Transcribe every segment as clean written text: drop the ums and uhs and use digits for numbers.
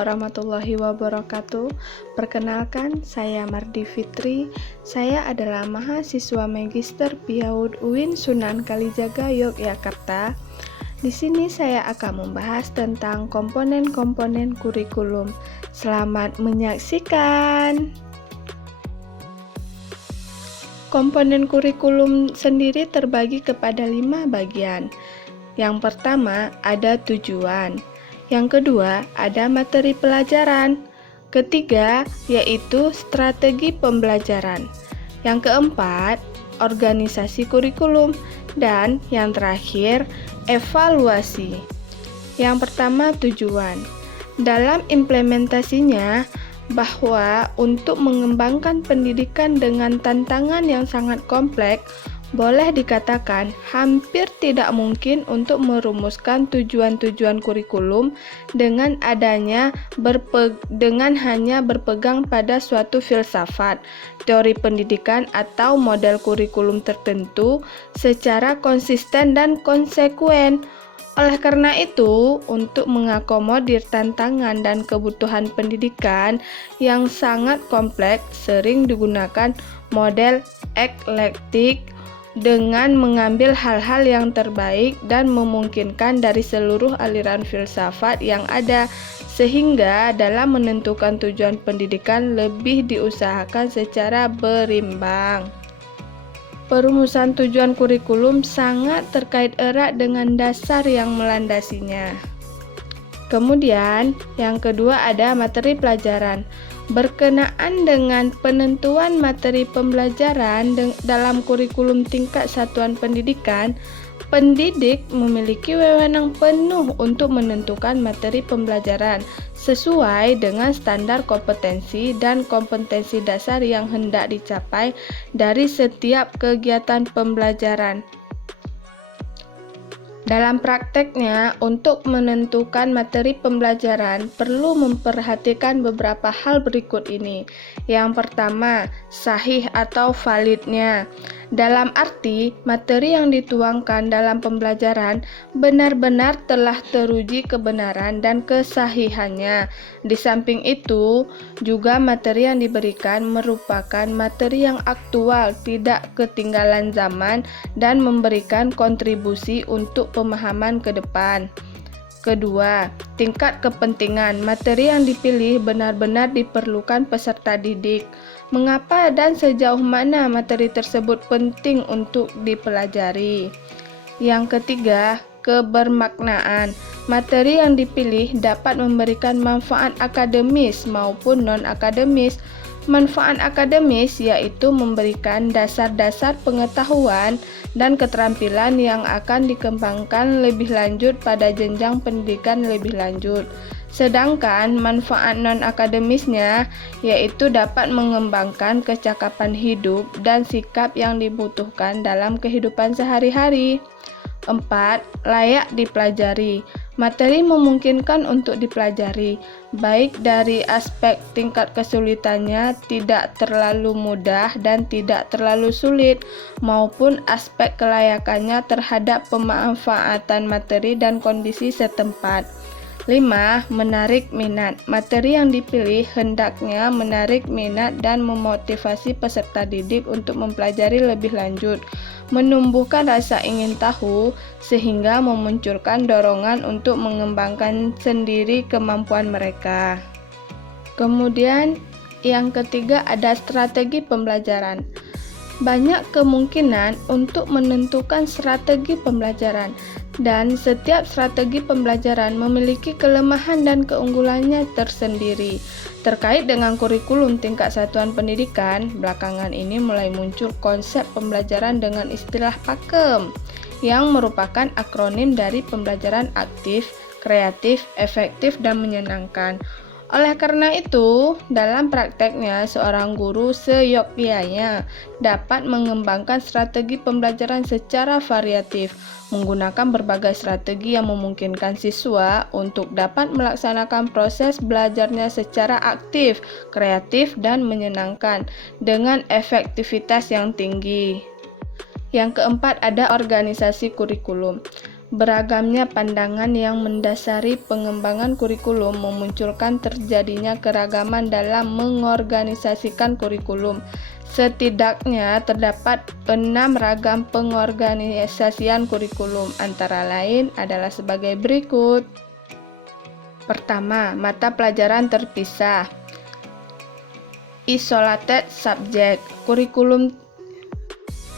warahmatullahi wabarakatuh. Perkenalkan, saya Mardi Fitri. Saya adalah mahasiswa Magister PIAUD UIN Sunan Kalijaga, Yogyakarta. Di sini saya akan membahas tentang komponen-komponen kurikulum. Selamat menyaksikan. Komponen kurikulum sendiri terbagi kepada 5 bagian. Yang pertama, ada tujuan. Yang kedua, ada materi pelajaran. Ketiga, yaitu strategi pembelajaran. Yang keempat, organisasi kurikulum. Dan yang terakhir, evaluasi. Yang pertama, tujuan. Dalam implementasinya, bahwa untuk mengembangkan pendidikan dengan tantangan yang sangat kompleks, boleh dikatakan hampir tidak mungkin untuk merumuskan tujuan-tujuan kurikulum dengan hanya berpegang pada suatu filsafat, teori pendidikan atau model kurikulum tertentu secara konsisten dan konsekuen. Oleh karena itu, untuk mengakomodir tantangan dan kebutuhan pendidikan yang sangat kompleks, sering digunakan model eklektik dengan mengambil hal-hal yang terbaik dan memungkinkan dari seluruh aliran filsafat yang ada, sehingga dalam menentukan tujuan pendidikan lebih diusahakan secara berimbang. Perumusan tujuan kurikulum sangat terkait erat dengan dasar yang melandasinya. Kemudian, yang kedua ada materi pelajaran. Berkenaan dengan penentuan materi pembelajaran dalam kurikulum tingkat satuan pendidikan, pendidik memiliki wewenang penuh untuk menentukan materi pembelajaran sesuai dengan standar kompetensi dan kompetensi dasar yang hendak dicapai dari setiap kegiatan pembelajaran. Dalam prakteknya, untuk menentukan materi pembelajaran perlu memperhatikan beberapa hal berikut ini. Yang pertama, sahih atau validnya. Dalam arti, materi yang dituangkan dalam pembelajaran benar-benar telah teruji kebenaran dan kesahihannya. Di samping itu, juga materi yang diberikan merupakan materi yang aktual, tidak ketinggalan zaman, dan memberikan kontribusi untuk pemahaman ke depan. Kedua, tingkat kepentingan. Materi yang dipilih benar-benar diperlukan peserta didik. Mengapa dan sejauh mana materi tersebut penting untuk dipelajari? Yang ketiga, kebermaknaan. Materi yang dipilih dapat memberikan manfaat akademis maupun non-akademis. Manfaat akademis yaitu memberikan dasar-dasar pengetahuan dan keterampilan yang akan dikembangkan lebih lanjut pada jenjang pendidikan lebih lanjut. Sedangkan manfaat non-akademisnya yaitu dapat mengembangkan kecakapan hidup dan sikap yang dibutuhkan dalam kehidupan sehari-hari. 4. Layak dipelajari. Materi memungkinkan untuk dipelajari, baik dari aspek tingkat kesulitannya tidak terlalu mudah dan tidak terlalu sulit, maupun aspek kelayakannya terhadap pemanfaatan materi dan kondisi setempat. 5. Menarik minat. Materi yang dipilih hendaknya menarik minat dan memotivasi peserta didik untuk mempelajari lebih lanjut, menumbuhkan rasa ingin tahu, sehingga memunculkan dorongan untuk mengembangkan sendiri kemampuan mereka. Kemudian, yang ketiga ada strategi pembelajaran. Banyak kemungkinan untuk menentukan strategi pembelajaran, dan setiap strategi pembelajaran memiliki kelemahan dan keunggulannya tersendiri. Terkait dengan kurikulum tingkat satuan pendidikan, belakangan ini mulai muncul konsep pembelajaran dengan istilah PAKEM, yang merupakan akronim dari pembelajaran aktif, kreatif, efektif, dan menyenangkan. Oleh karena itu, dalam prakteknya, seorang guru seyogyanya dapat mengembangkan strategi pembelajaran secara variatif, menggunakan berbagai strategi yang memungkinkan siswa untuk dapat melaksanakan proses belajarnya secara aktif, kreatif, dan menyenangkan, dengan efektivitas yang tinggi. Yang keempat ada organisasi kurikulum. Beragamnya pandangan yang mendasari pengembangan kurikulum memunculkan terjadinya keragaman dalam mengorganisasikan kurikulum. Setidaknya terdapat 6 ragam pengorganisasian kurikulum, antara lain adalah sebagai berikut. Pertama, mata pelajaran terpisah. Isolated subject. Kurikulum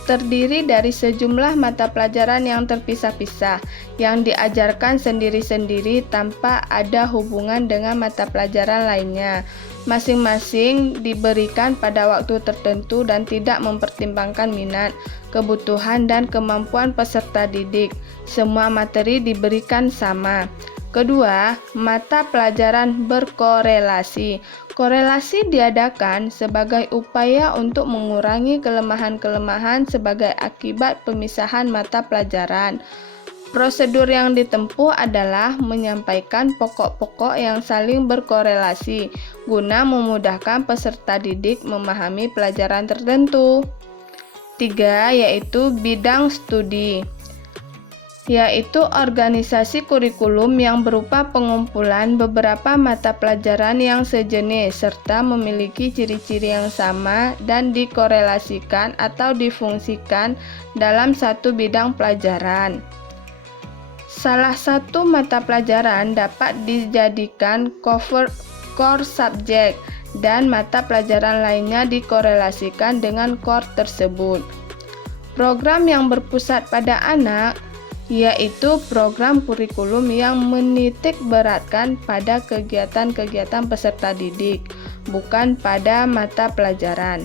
terdiri dari sejumlah mata pelajaran yang terpisah-pisah, yang diajarkan sendiri-sendiri tanpa ada hubungan dengan mata pelajaran lainnya. Masing-masing diberikan pada waktu tertentu dan tidak mempertimbangkan minat, kebutuhan, dan kemampuan peserta didik. Semua materi diberikan sama. Kedua, mata pelajaran berkorelasi. Korelasi diadakan sebagai upaya untuk mengurangi kelemahan-kelemahan sebagai akibat pemisahan mata pelajaran. Prosedur yang ditempuh adalah menyampaikan pokok-pokok yang saling berkorelasi guna memudahkan peserta didik memahami pelajaran tertentu. 3. Yaitu bidang studi, yaitu organisasi kurikulum yang berupa pengumpulan beberapa mata pelajaran yang sejenis serta memiliki ciri-ciri yang sama dan dikorelasikan atau difungsikan dalam satu bidang pelajaran. Salah satu mata pelajaran dapat dijadikan core subject dan mata pelajaran lainnya dikorelasikan dengan core tersebut. Program yang berpusat pada anak yaitu program kurikulum yang menitik beratkan pada kegiatan-kegiatan peserta didik, bukan pada mata pelajaran.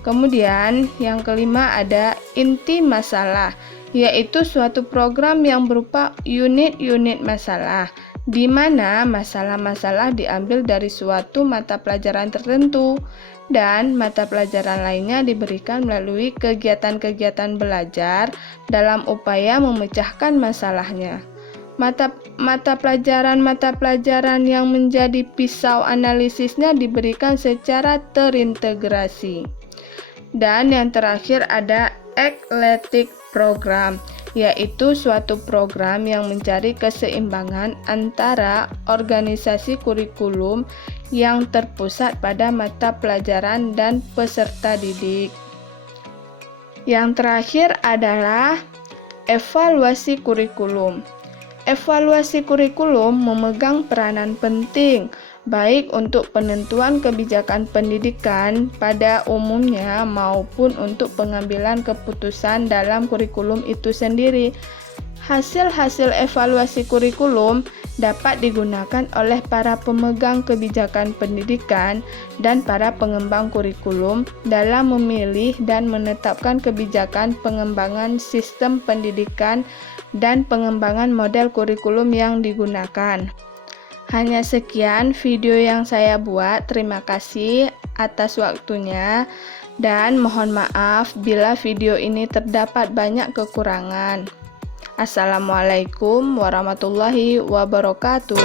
Kemudian yang kelima ada inti masalah, yaitu suatu program yang berupa unit-unit masalah, di mana masalah-masalah diambil dari suatu mata pelajaran tertentu dan mata pelajaran lainnya diberikan melalui kegiatan-kegiatan belajar dalam upaya memecahkan masalahnya. Mata pelajaran yang menjadi pisau analisisnya diberikan secara terintegrasi. Dan yang terakhir ada eclectic program, yaitu suatu program yang mencari keseimbangan antara organisasi kurikulum yang terpusat pada mata pelajaran dan peserta didik. Yang terakhir adalah evaluasi kurikulum. Evaluasi kurikulum memegang peranan penting baik untuk penentuan kebijakan pendidikan pada umumnya maupun untuk pengambilan keputusan dalam kurikulum itu sendiri. Hasil-hasil evaluasi kurikulum dapat digunakan oleh para pemegang kebijakan pendidikan dan para pengembang kurikulum dalam memilih dan menetapkan kebijakan pengembangan sistem pendidikan dan pengembangan model kurikulum yang digunakan. Hanya sekian video yang saya buat. Terima kasih atas waktunya dan mohon maaf bila video ini terdapat banyak kekurangan. Assalamualaikum warahmatullahi wabarakatuh.